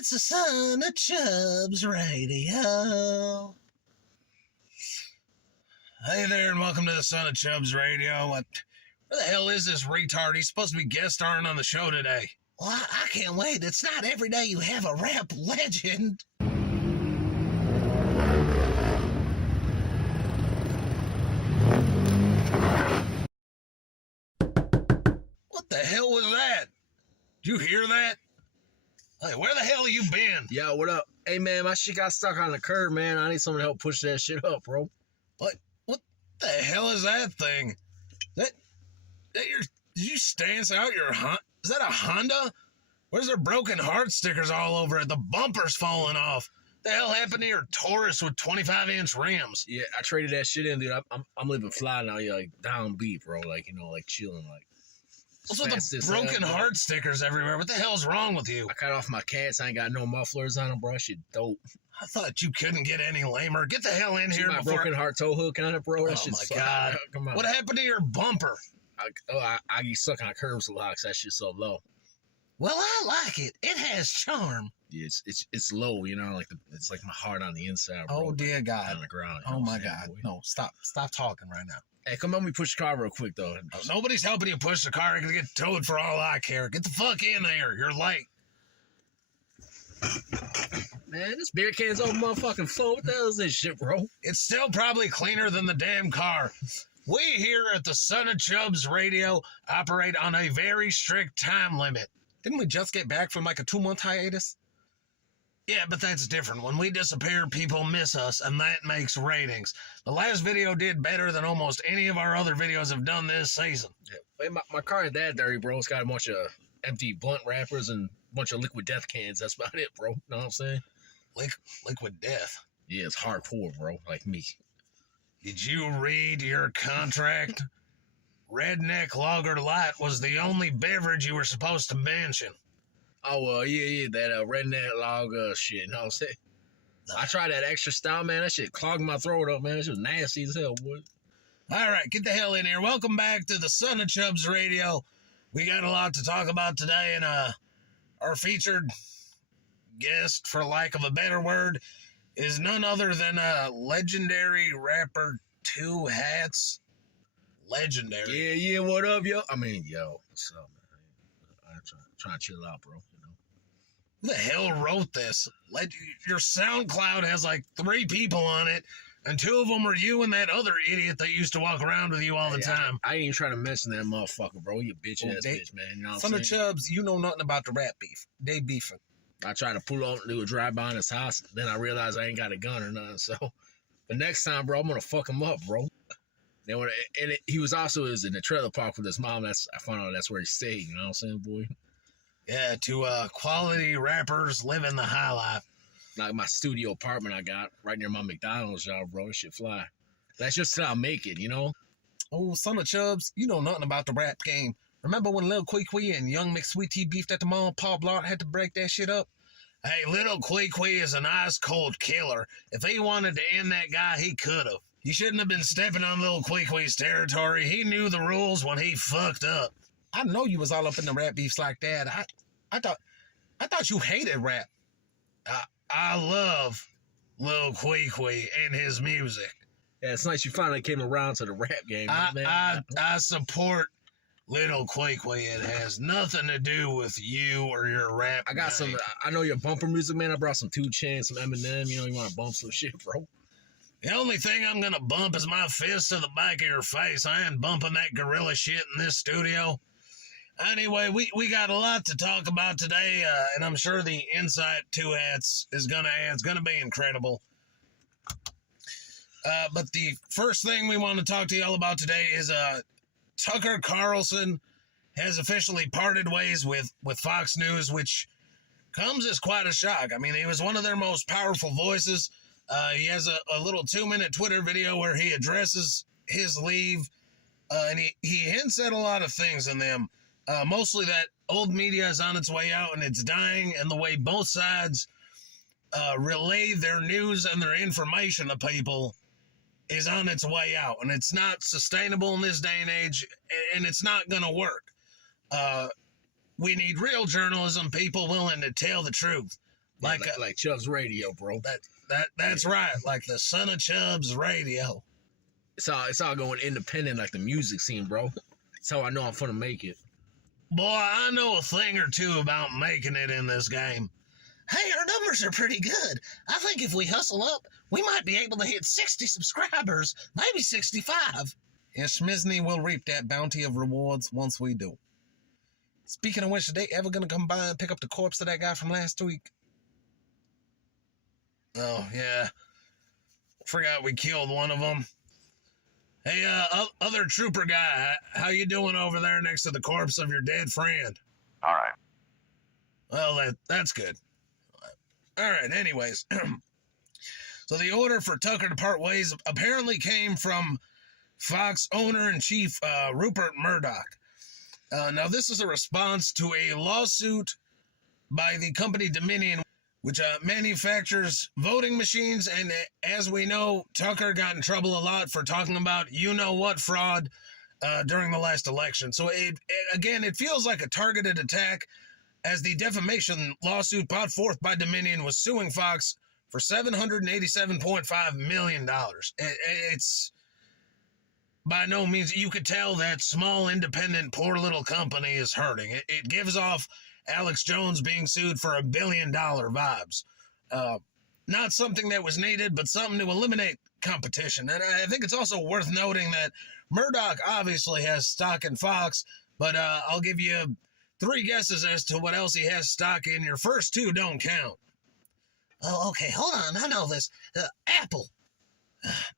It's the son of Chubbs Radio. Hey there, and welcome to the son of Chubbs Radio. Where the hell is this retard? He's supposed to be guest starring on the show today. Well, I can't wait. It's not every day you have a rap legend. What the hell was that? Did you hear that? Hey, where the hell have you been? Yo, what up? Hey, man, my shit got stuck on the curb, man. I need someone to help push that shit up, bro. What the hell is that thing? Did you stance out your Honda? Is that a Honda? Where's there broken heart stickers all over it? The bumper's falling off. The hell happened to your Taurus with 25-inch rims? Yeah, I traded that shit in, dude. I'm living fly now, like downbeat, bro. Like, you know, like chilling, like. What's with the broken heart stickers everywhere? What the hell's wrong with you? I cut off my cats. I ain't got no mufflers on them, bro. Shit dope. I thought you couldn't get any lamer. Get the hell in here before. Broken heart toe hook on it, bro. That shit's my God. Come on. What happened to your bumper? I get stuck on curbs a lot because that shit's so low. Well, I like it. It has charm. Yeah, it's low, you know, like it's like my heart on the inside, bro. Oh, dear God. On the ground. Oh, my God. Boy. No, stop talking right now. Hey, come on, me push the car real quick, though. Nobody's helping you push the car. You're going to get towed for all I care. Get the fuck in there. You're late. Man, this beer can's on motherfucking floor. What the hell is this shit, bro? It's still probably cleaner than the damn car. We here at the Son of Chubbs Radio operate on a very strict time limit. Didn't we just get back from like a 2-month hiatus? Yeah, but that's different. When we disappear, people miss us, and that makes ratings. The last video did better than almost any of our other videos have done this season. Yeah. Hey, my car ain't that dirty, bro. It's got a bunch of empty blunt wrappers and a bunch of liquid death cans. That's about it, bro. Know what I'm saying? Liquid death? Yeah, it's hardcore, bro. Like me. Did you read your contract? Redneck Lager Light was the only beverage you were supposed to mention. Oh, yeah, that redneck lager shit, you know what I'm saying? I tried that extra style, man. That shit clogged my throat up, man. That shit was nasty as hell, boy. All right, get the hell in here. Welcome back to the Son of Chubbs Radio. We got a lot to talk about today, and our featured guest, for lack of a better word, is none other than legendary rapper Two Hats. Legendary. Yeah, what up, yo? I mean, yo, what's up, man? I'm trying to chill out, bro. Who the hell wrote this? Your SoundCloud has like 3 people on it, and 2 of them are you and that other idiot that used to walk around with you all the time. I ain't even trying to mention that motherfucker, bro. You bitch ass bitch, man. You know what Son of Chubbs, you know nothing about the rap beef. They beefing. I tried to pull up and do a drive-by on his house, then I realized I ain't got a gun or nothing. So, but next time, bro, I'm gonna fuck him up, bro. He was in the trailer park with his mom. I found out that's where he stayed. You know what I'm saying, boy? Yeah, to quality rappers living the high life. Like my studio apartment I got right near my McDonald's job, bro. It should fly. That's just how I make it, you know? Oh, Son of Chubbs, you know nothing about the rap game. Remember when Lil Quee and Young McSweet Tea beefed at the mall? Paul Blart had to break that shit up? Hey, Little Quee is an ice-cold killer. If he wanted to end that guy, he could have. He shouldn't have been stepping on Little Quee's territory. He knew the rules when he fucked up. I know you was all up in the rap beefs like that. I thought you hated rap. I love Lil Quee and his music. Yeah, it's nice you finally came around to the rap game, man. I support Little Quee. It has nothing to do with you or your rap. I got some. I know your bumper music, man. I brought some 2 Chainz, some Eminem. You know, you want to bump some shit, bro. The only thing I'm gonna bump is my fist to the back of your face. I ain't bumping that gorilla shit in this studio. Anyway, we got a lot to talk about today, and I'm sure the insight Two Hats is gonna add. It's gonna be incredible. But the first thing we want to talk to y'all about today is Tucker Carlson has officially parted ways with Fox News, which comes as quite a shock. I mean, he was one of their most powerful voices. He has a little 2-minute Twitter video where he addresses his leave, and he hints at a lot of things in them. Mostly that old media is on its way out and it's dying, and the way both sides relay their news and their information to people is on its way out, and it's not sustainable in this day and age, and it's not going to work. We need real journalism, people willing to tell the truth. Like Chubbs Radio, bro. That's right. Like the son of Chubbs Radio. It's all going independent like the music scene, bro. That's how I know I'm gonna make it. Boy, I know a thing or two about making it in this game. Hey, our numbers are pretty good. I think if we hustle up, we might be able to hit 60 subscribers, maybe 65. And Schmizney will reap that bounty of rewards once we do. Speaking of which, are they ever gonna come by and pick up the corpse of that guy from last week? Oh, yeah. Forgot we killed one of them. Hey, other trooper guy, how you doing over there next to the corpse of your dead friend? All right. Well, that's good. All right, anyways. So the order for Tucker to part ways apparently came from Fox owner-in-chief Rupert Murdoch. Now, this is a response to a lawsuit by the company Dominion, which manufactures voting machines, and as we know, Tucker got in trouble a lot for talking about you-know-what fraud during the last election. So, it feels like a targeted attack, as the defamation lawsuit brought forth by Dominion was suing Fox for $787.5 million. It's by no means, you could tell that small, independent, poor little company is hurting. It gives off Alex Jones being sued for $1 billion vibes. Not something that was needed, but something to eliminate competition. And I think it's also worth noting that Murdoch obviously has stock in Fox, but I'll give you 3 guesses as to what else he has stock in. Your first 2 don't count. Oh, okay, hold on. I know this. Apple.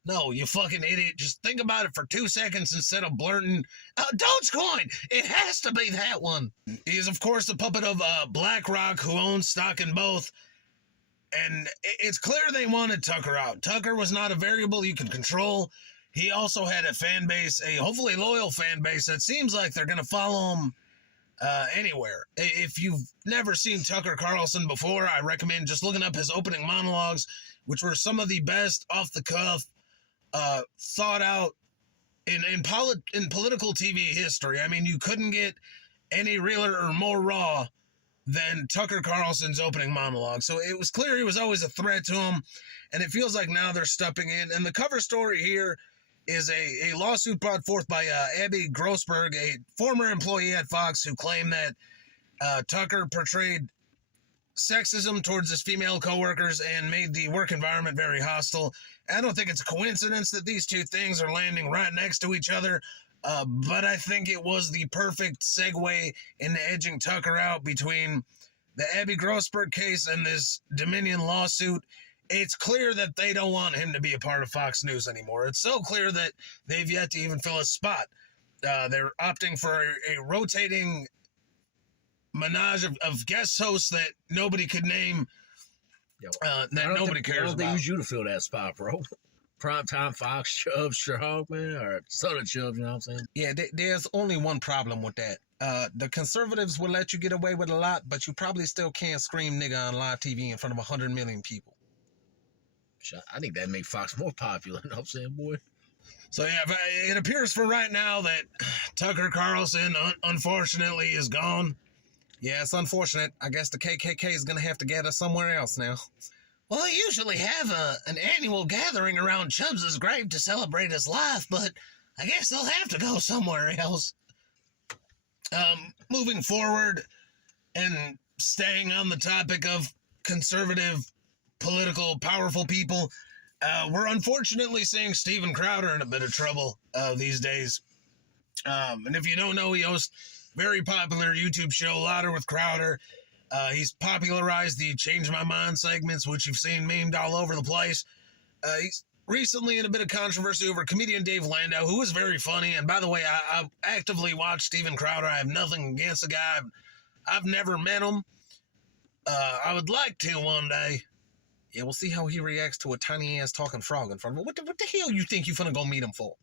No, you fucking idiot. Just think about it for 2 seconds instead of blurting, Dogecoin! It has to be that one. He is, of course, the puppet of BlackRock, who owns stock in both. And it's clear they wanted Tucker out. Tucker was not a variable you could control. He also had a fan base, a hopefully loyal fan base that seems like they're going to follow him anywhere. If you've never seen Tucker Carlson before, I recommend just looking up his opening monologues, which were some of the best off-the-cuff, thought out in political TV history. I mean, you couldn't get any realer or more raw than Tucker Carlson's opening monologue. So it was clear he was always a threat to him, and it feels like now they're stepping in. And the cover story here is a lawsuit brought forth by Abby Grossberg, a former employee at Fox, who claimed that Tucker portrayed sexism towards his female coworkers and made the work environment very hostile. I don't think it's a coincidence that these 2 things are landing right next to each other, but I think it was the perfect segue into edging Tucker out between the Abby Grossberg case and this Dominion lawsuit. It's clear that they don't want him to be a part of Fox News anymore. It's so clear that they've yet to even fill a spot. They're opting for a rotating menage of guest hosts that nobody could name, that nobody cares about. I don't think use you to fill that spot, bro. Primetime Fox, Chubbs, Sherhawk, man, or Soda Chubbs, you know what I'm saying? Yeah, there's only one problem with that. The conservatives will let you get away with a lot, but you probably still can't scream nigga on live TV in front of 100 million people. I think that make Fox more popular, you know what I'm saying, boy? So, yeah, it appears for right now that Tucker Carlson, unfortunately, is gone. Yeah, it's unfortunate. I guess the KKK is going to have to gather somewhere else now. Well, they usually have an annual gathering around Chubbs' grave to celebrate his life, but I guess they'll have to go somewhere else. Moving forward and staying on the topic of conservative, political, powerful people, we're unfortunately seeing Steven Crowder in a bit of trouble these days. And if you don't know, he hosts very popular YouTube show, Louder with Crowder. He's popularized the Change My Mind segments, which you've seen memed all over the place. He's recently in a bit of controversy over comedian Dave Landau, who is very funny. And by the way, I actively watch Steven Crowder. I have nothing against the guy. I've never met him. I would like to one day. Yeah, we'll see how he reacts to a tiny-ass talking frog in front of him. What the hell you think you finna go meet him for?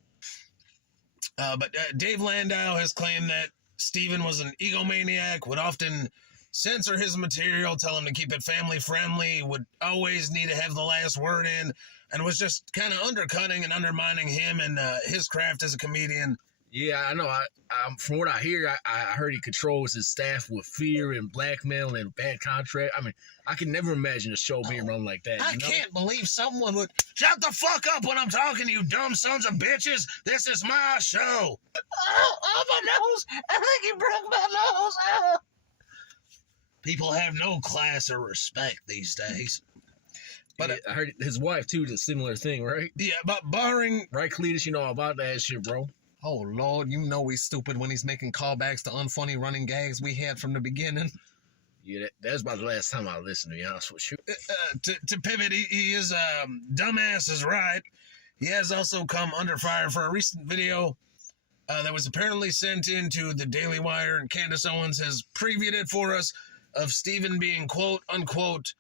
But Dave Landau has claimed that Steven was an egomaniac, would often censor his material, tell him to keep it family-friendly, would always need to have the last word in, and was just kind of undercutting and undermining him and his craft as a comedian. Yeah, I know. From what I hear, I heard he controls his staff with fear and blackmail and bad contract. I mean, I can never imagine a show being run like that. I can't believe someone would shut the fuck up when I'm talking to you, dumb sons of bitches. This is my show. Oh, my nose! I think you broke my nose. Oh. People have no class or respect these days. But I heard his wife too did a similar thing, right? Yeah, but barring right, Cletus, you know about that shit, bro. Oh, Lord, you know he's stupid when he's making callbacks to unfunny running gags we had from the beginning. Yeah, that's about the last time I listened, to be honest with you. To pivot, he is, dumbass is right. He has also come under fire for a recent video that was apparently sent into the Daily Wire, and Candace Owens has previewed it for us, of Stephen being, quote, unquote,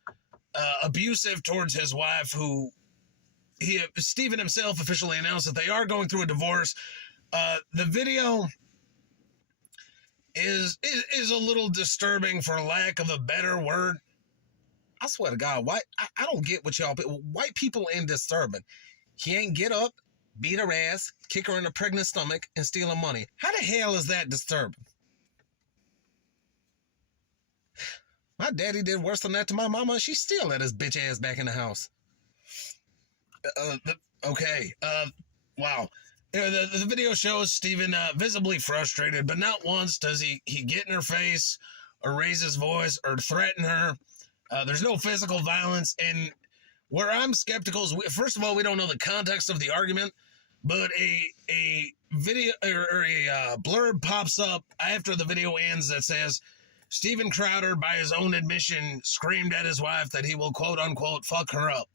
abusive towards his wife, who Stephen himself officially announced that they are going through a divorce. The video is a little disturbing, for lack of a better word. I swear to God, I don't get what y'all, white people ain't disturbing. He ain't get up, beat her ass, kick her in a pregnant stomach, and steal her money. How the hell is that disturbing? My daddy did worse than that to my mama, and she still let his bitch ass back in the house. Okay. Wow. The video shows Stephen visibly frustrated, but not once does he get in her face or raise his voice or threaten her. There's no physical violence. And where I'm skeptical is, first of all, we don't know the context of the argument, but a video or a blurb pops up after the video ends that says, Stephen Crowder, by his own admission, screamed at his wife that he will, quote unquote, fuck her up.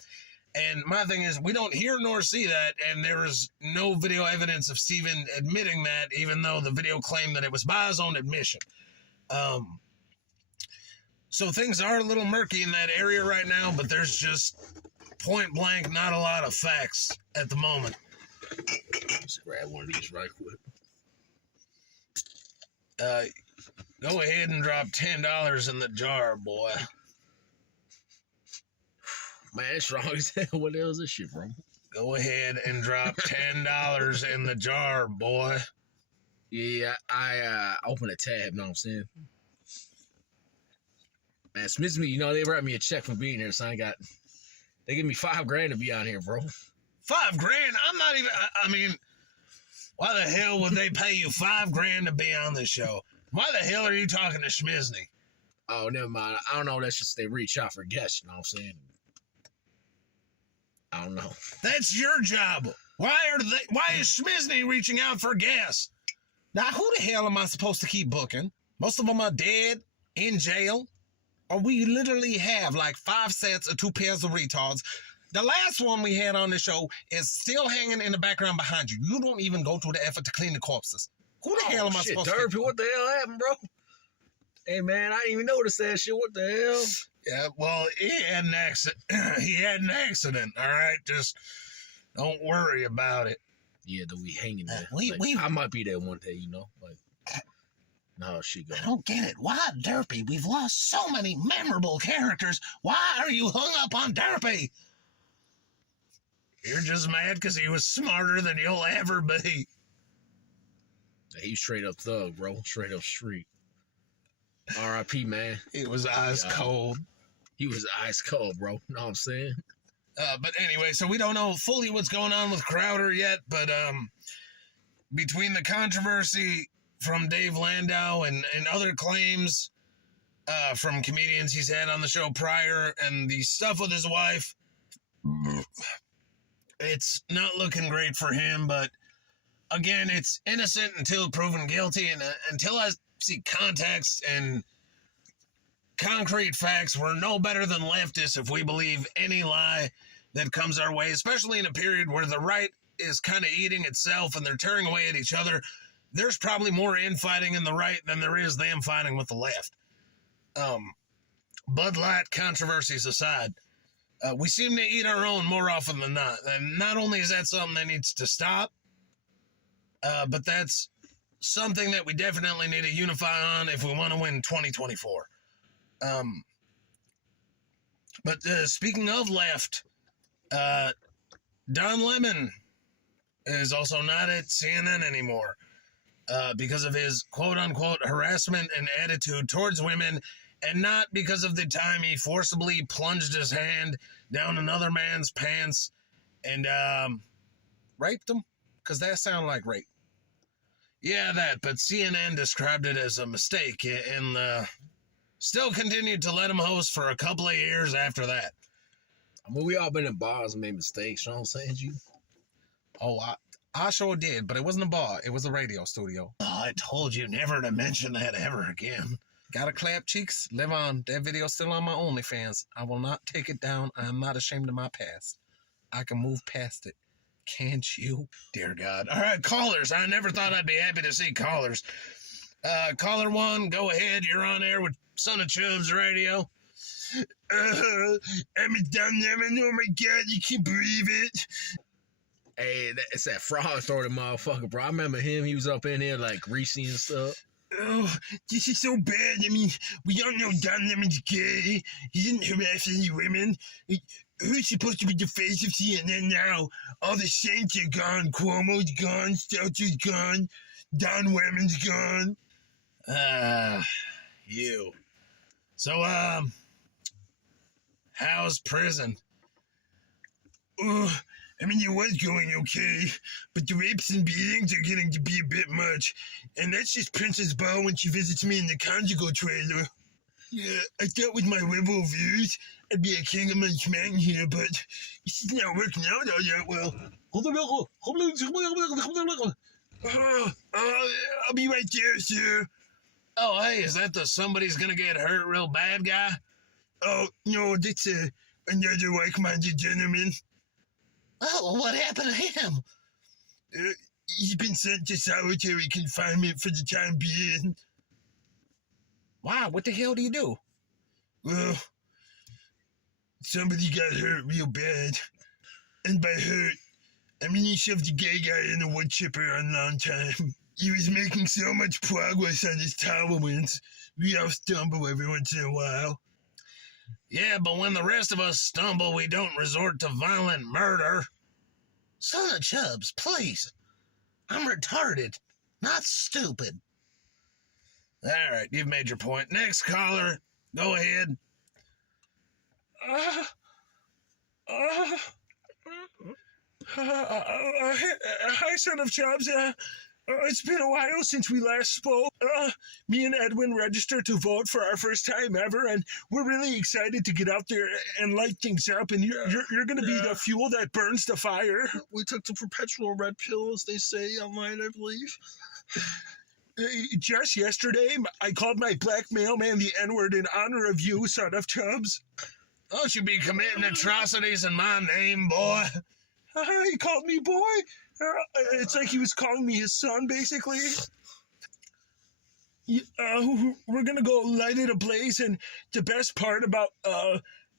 And my thing is, we don't hear nor see that, and there is no video evidence of Stephen admitting that, even though the video claimed that it was by his own admission. So things are a little murky in that area right now, but there's just point blank not a lot of facts at the moment. Let's grab one of these right quick. Go ahead and drop $10 in the jar, boy. Man, it's wrong as hell. What the hell is this shit, bro? Go ahead and drop $10 in the jar, boy. Yeah, I opened a tab, know what I'm saying? Man, Smith's me, you know, they write me a check for being here, so they give me $5,000 to be on here, bro. $5,000? I'm not even, I mean, why the hell would they pay you $5,000 to be on this show? Why the hell are you talking to Schmizni? Oh, never mind. I don't know. That's just they reach out for guests, you know what I'm saying? I don't know. That's your job. Why is Schmizni reaching out for guests? Now, who the hell am I supposed to keep booking? Most of them are dead, in jail, or we literally have like 5 sets of 2 pairs of retards. The last one we had on the show is still hanging in the background behind you. You don't even go through the effort to clean the corpses. Who the hell am I supposed to keep? What the hell happened, bro? Hey, man, I didn't even notice that shit. What the hell? Yeah, well, he had an accident. He had an accident, all right? Just don't worry about it. Yeah, though we hanging there. I might be there one day, you know? Like, no, she go. I don't get it. Why Derpy? We've lost so many memorable characters. Why are you hung up on Derpy? You're just mad because he was smarter than you'll ever be. He's straight up thug, bro. Straight up street. R.I.P., man. He was ice cold. He was ice cold, bro. Know what I'm saying? But anyway, so we don't know fully what's going on with Crowder yet, but between the controversy from Dave Landau and other claims from comedians he's had on the show prior and the stuff with his wife, it's not looking great for him, but again, it's innocent until proven guilty, and until I see context and concrete facts, we're no better than leftists if we believe any lie that comes our way, especially in a period where the right is kind of eating itself and they're tearing away at each other. There's probably more infighting in the right than there is them fighting with the left. Bud Light controversies aside, we seem to eat our own more often than not. And not only is that something that needs to stop, but that's something that we definitely need to unify on if we want to win 2024. But speaking of left, Don Lemon is also not at CNN anymore. because of his quote-unquote harassment and attitude towards women, and not because of the time he forcibly plunged his hand down another man's pants and raped him, because that sounded like rape. Yeah, that, but CNN described it as a mistake, and still continued to let him host for a couple of years after that. I mean, we all been in bars and made mistakes, you know what I'm saying, G? Oh, I sure did, but it wasn't a bar. It was a radio studio. Oh, I told you never to mention that ever again. Gotta clap cheeks? Live on. That video's still on my OnlyFans. I will not take it down. I am not ashamed of my past. I can move past it. Can't you? Dear God. All right, callers. I never thought I'd be happy to see callers. Caller 1, go ahead. You're on air with Son of Chubbs Radio. I'm down there, and oh my God, you can't believe it. Hey, it's that frog-throated motherfucker, bro. I remember him. He was up in here, like, greasy and stuff. Oh, this is so bad. I mean, we all know Don Lemon's gay. He didn't harass any women. Who's supposed to be the face of CNN now? All the saints are gone. Cuomo's gone. Stelter's gone. Don Lemon's gone. You. So, how's prison? I mean, it was going okay, but the rapes and beatings are getting to be a bit much. And that's just Princess Ball when she visits me in the conjugal trailer. Yeah, I thought with my liberal views, I'd be a king amongst men here, but this is not working out all that well. I'll be right there, sir. Oh, hey, is that the somebody's gonna get hurt real bad guy? Oh, no, that's another like-minded gentleman. Oh, what happened to him? He's been sent to solitary confinement for the time being. Wow, what the hell do you do? Well, somebody got hurt real bad. And by hurt, I mean he shoved a gay guy in a wood chipper on long time. He was making so much progress on his tolerance. We all stumble every once in a while. Yeah, but when the rest of us stumble, we don't resort to violent murder. Son of Chubbs, please. I'm retarded, not stupid. All right, you've made your point. Next caller, go ahead. Hi, Son of Chubbs. It's been a while since we last spoke. Me and Edwin registered to vote for our first time ever, and we're really excited to get out there and light things up, and you're going to be the fuel that burns the fire. We took the perpetual red pill, as they say online, I believe. Just yesterday, I called my black mailman the N-word in honor of you, Son of Chubbs. Don't you be committing atrocities in my name, boy. He called me boy? It's like he was calling me his son, basically. We're going to go light it ablaze, and the best part about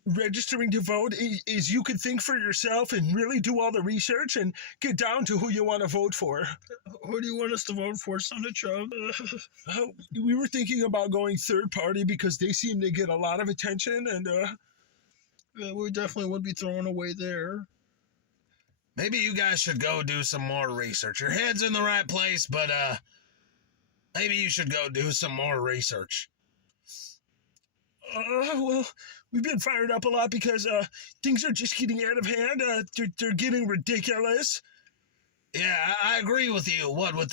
registering to vote is you can think for yourself and really do all the research and get down to who you want to vote for. Who do you want us to vote for, Son of Chubb? We were thinking about going third party because they seem to get a lot of attention, and we definitely would be throwing away there. Maybe you guys should go do some more research. Your head's in the right place, but maybe you should go do some more research. Well, we've been fired up a lot because things are just getting out of hand. They're getting ridiculous. Yeah, I agree with you. What with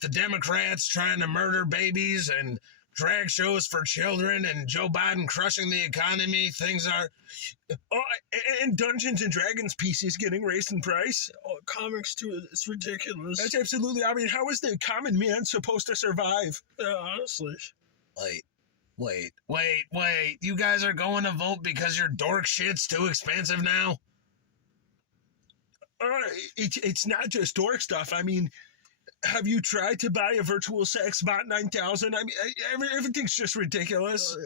the Democrats trying to murder babies and drag shows for children and Joe Biden crushing the economy, things are... Oh, and Dungeons and Dragons pieces getting raised in price. Oh, comics too, it's ridiculous. That's absolutely... I mean, how is the common man supposed to survive? Yeah, honestly. Wait. You guys are going to vote because your dork shit's too expensive now? It's not just dork stuff. I mean... Have you tried to buy a virtual sex bot 9000? I mean, everything's just ridiculous.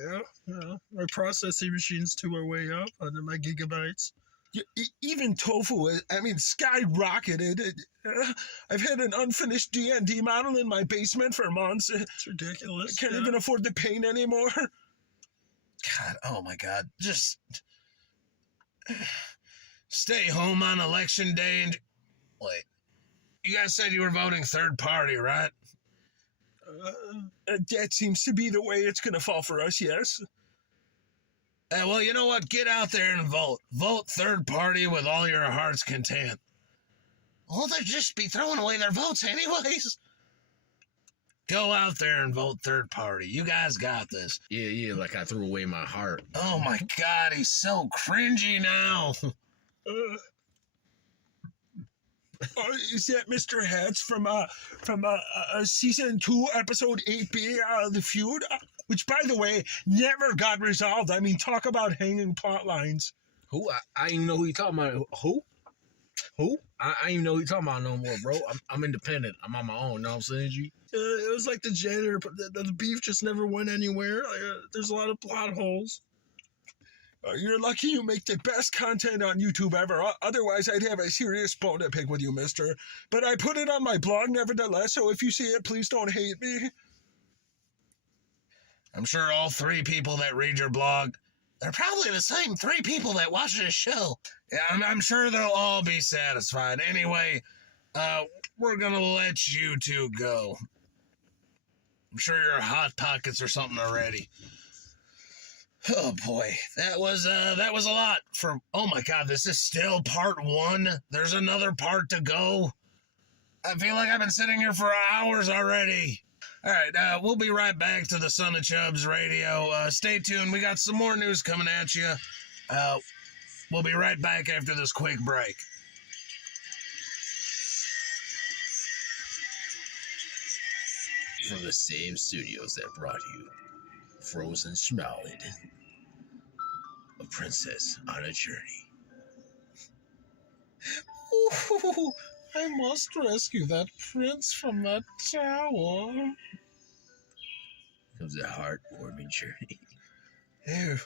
Yeah. My processing machines too are way up under my gigabytes. Even tofu, I mean, skyrocketed. I've had an unfinished D&D model in my basement for months. It's ridiculous. I can't even afford the paint anymore. God, oh my God. Just stay home on election day and... Wait. You guys said you were voting third party, right? That seems to be the way it's going to fall for us, yes. Well, you know what? Get out there and vote. Vote third party with all your heart's content. Well, they'll just be throwing away their votes anyways. Go out there and vote third party. You guys got this. Yeah, like I threw away my heart. Oh my God, he's so cringy now. Is that Mr. Hats from season 2, episode 8B, The Feud? Which, by the way, never got resolved. I mean, talk about hanging plot lines. Who? I didn't know who you talking about. Who? I didn't even know who you talking about no more, bro. I'm independent. I'm on my own. You know what I'm saying, G? It was like the janitor. The beef just never went anywhere. There's a lot of plot holes. You're lucky you make the best content on YouTube ever. Otherwise, I'd have a serious bone to pick with you, mister. But I put it on my blog nevertheless, so if you see it, please don't hate me. I'm sure all 3 people that read your blog, they're probably the same 3 people that watch this show. Yeah, I'm sure they'll all be satisfied. Anyway, we're gonna let you 2 go. I'm sure your hot pockets or something already. Oh boy, that was a lot for. Oh my God, this is still part 1. There's another part to go. I feel like I've been sitting here for hours already. All right, we'll be right back to the Son of Chubbs radio. Stay tuned. We got some more news coming at you. We'll be right back after this quick break. From the same studios that brought you Frozen Schmallied, a princess on a journey. Ooh, I must rescue that prince from that tower. Comes a heartwarming journey. Oh,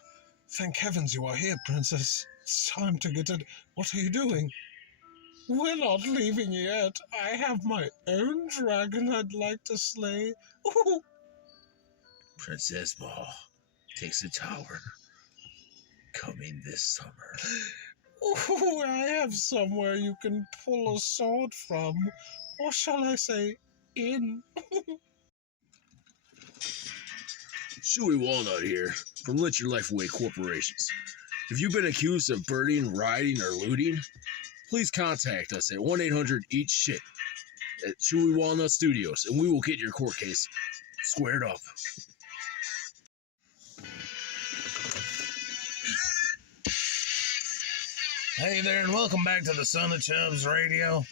thank heavens you are here, princess. It's time to get it. What are you doing? We're not leaving yet. I have my own dragon I'd like to slay. Ooh. Princess Ball takes a tower. Coming this summer. Ooh, I have somewhere you can pull a sword from. Or shall I say, in. Chewy Walnut here from Let Your Life Away Corporations. If you've been accused of burning, rioting, or looting, please contact us at 1-800-EAT-SHIT at Chewy Walnut Studios, and we will get your court case squared up. Hey there, and welcome back to the Son of Chubbs radio.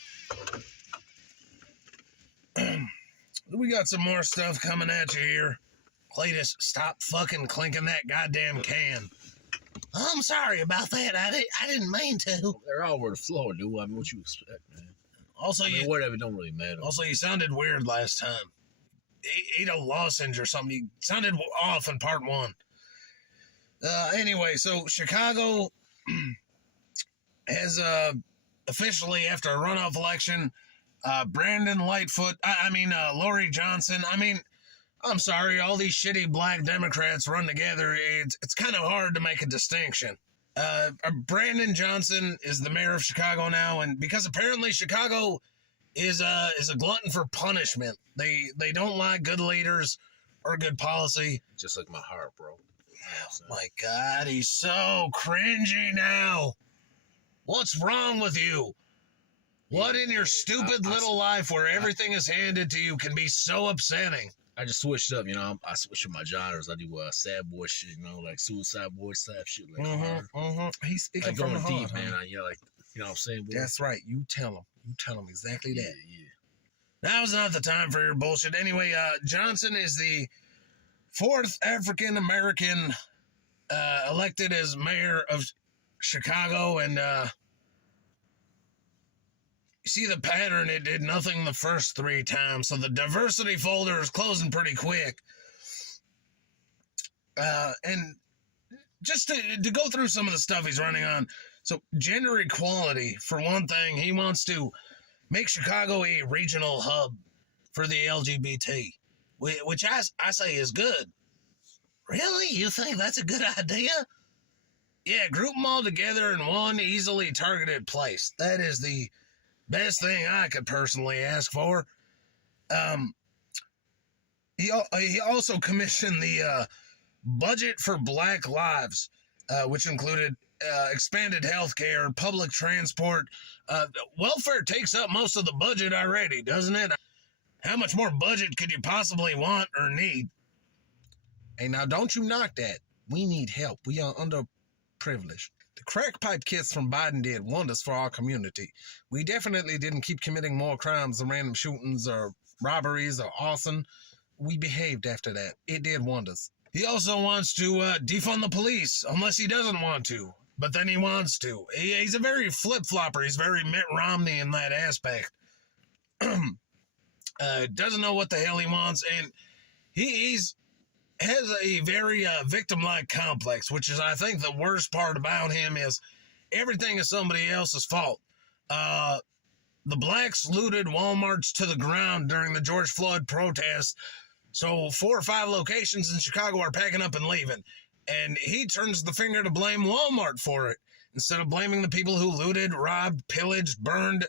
We got some more stuff coming at you here. Cletus, stop fucking clinking that goddamn can. I'm sorry about that. I didn't mean to. They're all over the floor, dude. I mean, what you expect, man? Also, whatever, don't really matter. Also, you sounded weird last time. Ate a lozenge or something. You sounded off in part 1. Anyway, so Chicago has officially, after a runoff election, Brandon Lightfoot, Lori Johnson, I'm sorry, all these shitty black Democrats run together. It's kind of hard to make a distinction. Brandon Johnson is the mayor of Chicago now, and because apparently Chicago is a glutton for punishment. They don't like good leaders or good policy. Just like my heart, bro. Oh my God, he's so cringy now. What's wrong with you? What in your stupid little life where everything is handed to you can be so upsetting? I just switched up, I switched up my genres. I do sad boy shit, like Suicide Boy type shit. Like He's speaking like from going the deep, heart, man. huh? You know what I'm saying, boy? That's right. You tell him exactly that. Yeah. Now's not the time for your bullshit. Anyway, Johnson is the 4th African American elected as mayor of Chicago, and you see the pattern. It did nothing the first 3 times, so the diversity folder is closing pretty quick. And just to go through some of the stuff he's running on. So gender equality, for one thing, he wants to make Chicago a regional hub for the LGBT, which I say is good. Really? You think that's a good idea? Yeah, group them all together in one easily targeted place. That is the best thing I could personally ask for. He also commissioned the budget for Black Lives, which included expanded health care, public transport. Welfare takes up most of the budget already, doesn't it? How much more budget could you possibly want or need? Hey, now don't you knock that. We need help. We are underprivileged. The crack pipe kits from Biden did wonders for our community. We definitely didn't keep committing more crimes and random shootings or robberies or arson. We behaved after that. It did wonders. He also wants to defund the police, unless he doesn't want to. But then he wants to. He's a very flip-flopper. He's very Mitt Romney in that aspect. Doesn't know what the hell he wants. And has a very victim-like complex, which is, I think, the worst part about him is everything is somebody else's fault. The blacks looted Walmarts to the ground during the George Floyd protests. So 4 or 5 locations in Chicago are packing up and leaving. And he turns the finger to blame Walmart for it, instead of blaming the people who looted, robbed, pillaged, burned,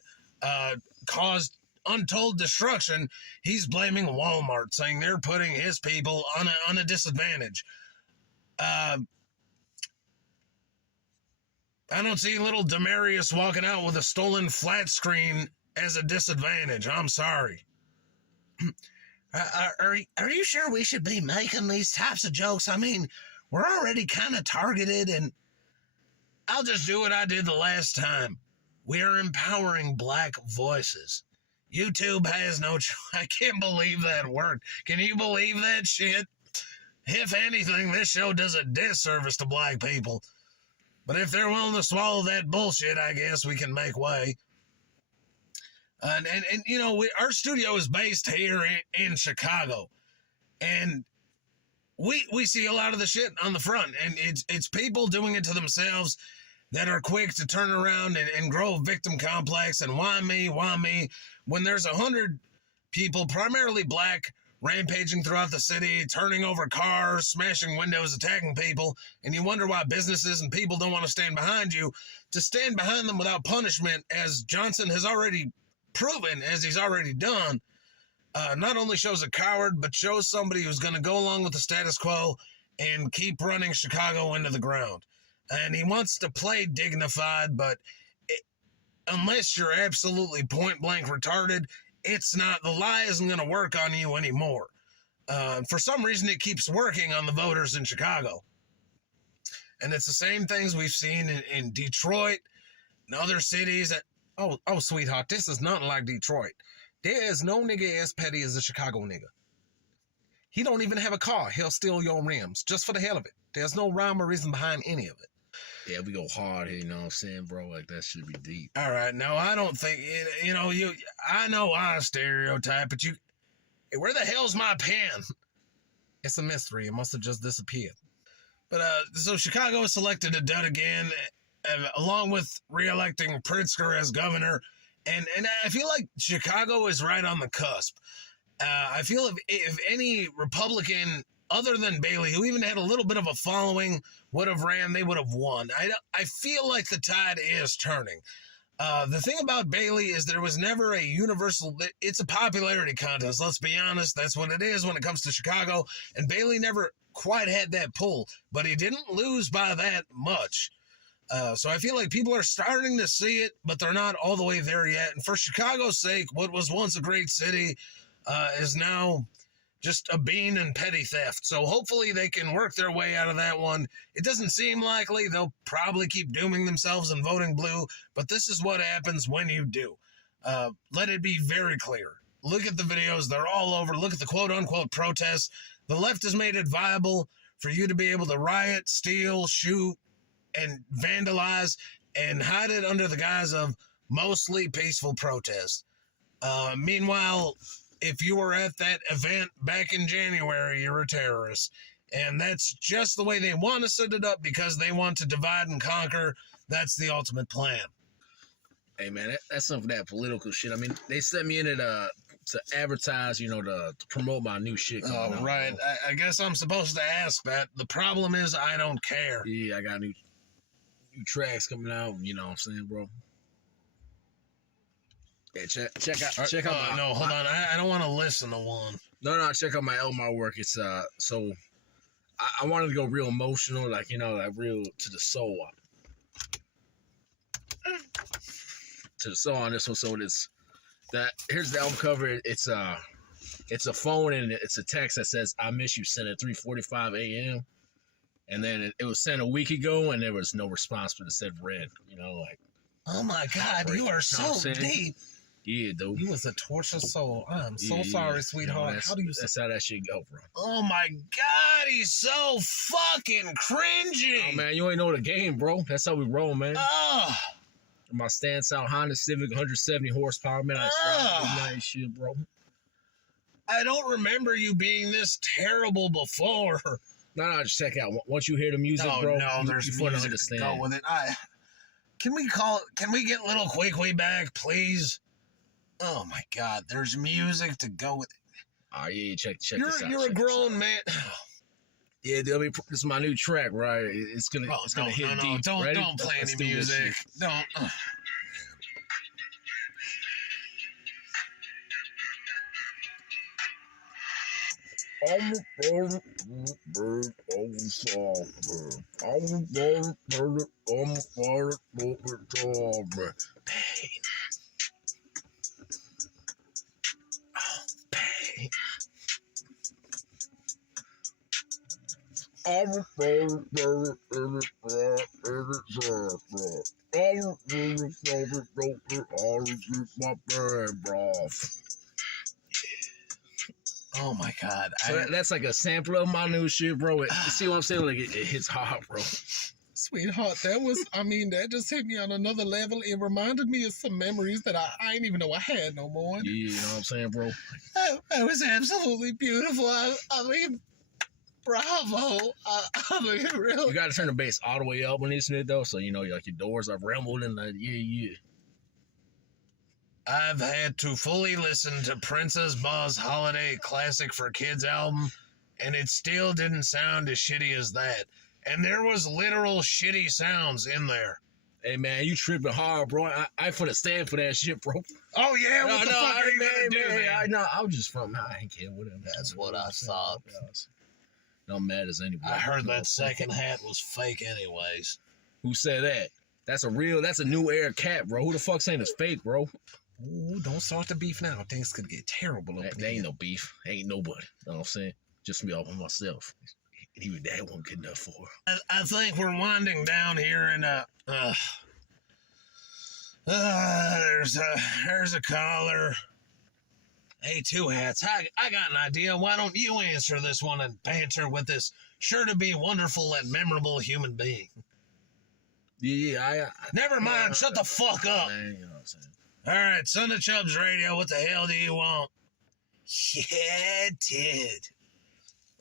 caused untold destruction. He's blaming Walmart, saying they're putting his people on a disadvantage. I don't see little Demarius walking out with a stolen flat screen as a disadvantage. I'm sorry. Are you sure we should be making these types of jokes? I mean, we're already kind of targeted, and I'll just do what I did the last time. We are empowering black voices. YouTube has no I can't believe that worked. Can you believe that shit? If anything, this show does a disservice to black people. But if they're willing to swallow that bullshit, I guess we can make way. And you know, our studio is based here in Chicago. And we see a lot of the shit on the front. And it's people doing it to themselves that are quick to turn around and grow a victim complex and why me, when there's 100 people, primarily black, rampaging throughout the city, turning over cars, smashing windows, attacking people, and you wonder why businesses and people don't want to stand behind you. To stand behind them without punishment, as Johnson has already proven, as he's already done, not only shows a coward, but shows somebody who's going to go along with the status quo and keep running Chicago into the ground. And he wants to play dignified, but unless you're absolutely point-blank retarded, it's not, the lie isn't going to work on you anymore. For some reason, it keeps working on the voters in Chicago. And it's the same things we've seen in Detroit and other cities. Oh, sweetheart, this is not like Detroit. There is no nigga as petty as a Chicago nigga. He don't even have a car. He'll steal your rims just for the hell of it. There's no rhyme or reason behind any of it. Yeah, we go hard here, you know what I'm saying, bro? Like, that should be deep. All right, now, I don't think, I know I stereotype, but where the hell's my pen? It's a mystery. It must have just disappeared. But, so Chicago is selected a dud again, along with re-electing Pritzker as governor, and I feel like Chicago is right on the cusp. I feel if any Republican other than Bailey, who even had a little bit of a following, would have ran, they would have won. I feel like the tide is turning. The thing about Bailey is there was never a universal, it's a popularity contest. Let's be honest. That's what it is when it comes to Chicago. And Bailey never quite had that pull, but he didn't lose by that much. So I feel like people are starting to see it, but they're not all the way there yet. And for Chicago's sake, what was once a great city is now just a bean and petty theft. So hopefully they can work their way out of that one. It doesn't seem likely. They'll probably keep dooming themselves and voting blue, but this is what happens when you do. Let it be very clear. Look at the videos. They're all over. Look at the quote-unquote protests. The left has made it viable for you to be able to riot, steal, shoot, and vandalize, and hide it under the guise of mostly peaceful protest. Meanwhile, if you were at that event back in January, you're a terrorist. And that's just the way they want to set it up, because they want to divide and conquer. That's the ultimate plan. Hey, man, that's some of that political shit. I mean, they sent me in it to advertise, to promote my new shit. Oh, right. I guess I'm supposed to ask that. The problem is I don't care. Yeah, I got new tracks coming out. You know what I'm saying, bro? Yeah, check out. No, hold on. I don't want to listen to one. No, check out my Elmar work. It's so I wanted to go real emotional, like like real to the soul. To the soul on this one. So here's the album cover. It's a phone and it's a text that says "I miss you" sent at 3:45 a.m. And then it was sent a week ago, and there was no response, but it said "read." Like. Oh my God, you are so deep. Yeah, dude. You was a tortured soul. I'm so sorry, sweetheart. That's how that shit go, bro. Oh my God, he's so fucking cringy. Oh man, you ain't know the game, bro. That's how we roll, man. Oh, My stance out Honda Civic, 170 horsepower, man. I drive nice shit, bro. I don't remember you being this terrible before. No, just check out. Once you hear the music, bro, there's you fully music understand. to go with it. Can we get Little Quick Back, please? Oh my God, there's music to go with it. Oh yeah, check this out. You're a grown man. Yeah, this is my new track, right? It's gonna hit deep. Don't play any music. Don't. I'm a bird of the song. I'm a bird pain. Pain. I'm a bird in my brain, bro. Oh my God. So that's like a sample of my new shit, bro. You see what I'm saying? Like it hits hard, bro. Sweetheart, that just hit me on another level. It reminded me of some memories that I didn't even know I had no more. Yeah, you know what I'm saying, bro? That was absolutely beautiful. I mean, bravo. I mean, really. You gotta turn the bass all the way up when listening to it, though, so like your doors are rumbled and like, yeah. I've had to fully listen to Princess Buzz Holiday Classic for Kids album, and it still didn't sound as shitty as that. And there was literal shitty sounds in there. Hey man, you tripping hard, bro. I finna stand for that shit, bro. Oh yeah, what the fuck are you gonna do, man? I was just from. I ain't care whatever. That's what I thought. No mad as anybody. I heard that second hat was fake, anyways. Who said that? That's a new era cat, bro. Who the fuck saying it's fake, bro? Ooh, don't start the beef now. Things could get terrible. There ain't no beef. Ain't nobody. You know what I'm saying? Just me all by myself. Even that wasn't good enough for her. I think we're winding down here, and there's a caller. Hey, two hats. I got an idea. Why don't you answer this one and banter with this sure to be wonderful and memorable human being? Yeah, Never mind. Shut the fuck up. Man, you know what I'm saying? All right, son of Chubbs Radio. What the hell do you want? Yeah, dude.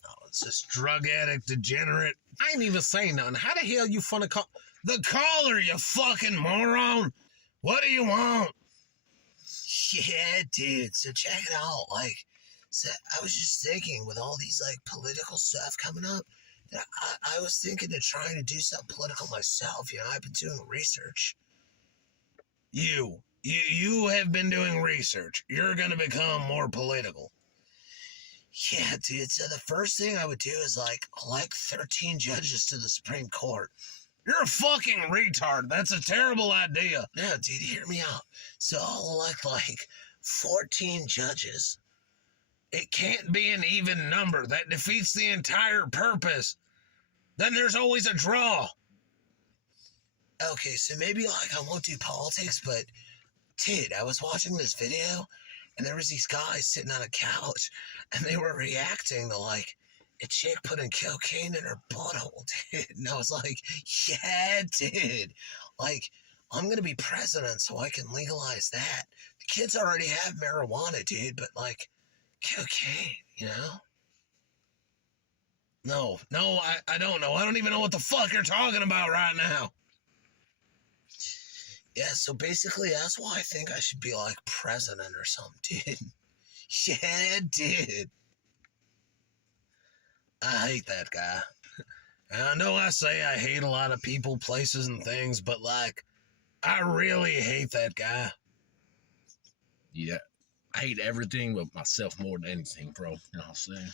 Oh, it's this drug addict degenerate. I ain't even saying nothing. How the hell you finna call? The caller, you fucking moron. What do you want? Yeah, dude. So check it out. So I was just thinking with all these political stuff coming up, that I was thinking of trying to do something political myself. I've been doing research. You have been doing research. You're going to become more political. Yeah, dude. So the first thing I would do is elect 13 judges to the Supreme Court. You're a fucking retard. That's a terrible idea. No, dude, hear me out. So I'll elect 14 judges. It can't be an even number. That defeats the entire purpose. Then there's always a draw. Okay, so maybe I won't do politics, but dude, I was watching this video and there was these guys sitting on a couch and they were reacting to a chick putting cocaine in her butthole, dude. And I was like, yeah, dude. I'm going to be president so I can legalize that. The kids already have marijuana, dude, but cocaine, No, I don't know. I don't even know what the fuck you're talking about right now. Yeah, so basically that's why I think I should be president or something, dude. Yeah, dude. I hate that guy. I know I say I hate a lot of people, places, and things, but I really hate that guy. Yeah. I hate everything but myself more than anything, bro. You know what I'm saying?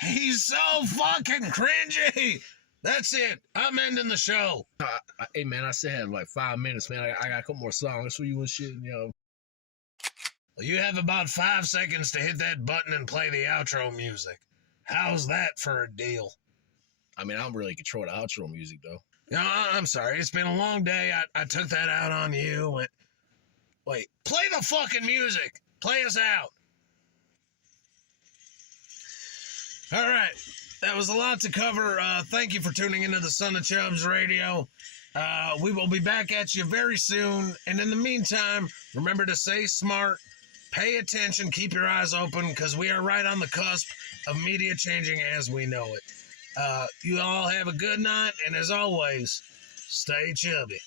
He's so fucking cringy. That's it. I'm ending the show. Hey, man, I still have like 5 minutes, man. I got a couple more songs for you and shit, you know. Well, you have about 5 seconds to hit that button and play the outro music. How's that for a deal? I mean, I don't really control the outro music, though. No, I'm sorry. It's been a long day. I took that out on you. Wait, play the fucking music. Play us out. All right. That was a lot to cover. Thank you for tuning into the Son of Chubbs Radio. We will be back at you very soon. And in the meantime, remember to stay smart, pay attention, keep your eyes open, because we are right on the cusp of media changing as we know it. You all have a good night, and as always, stay chubby.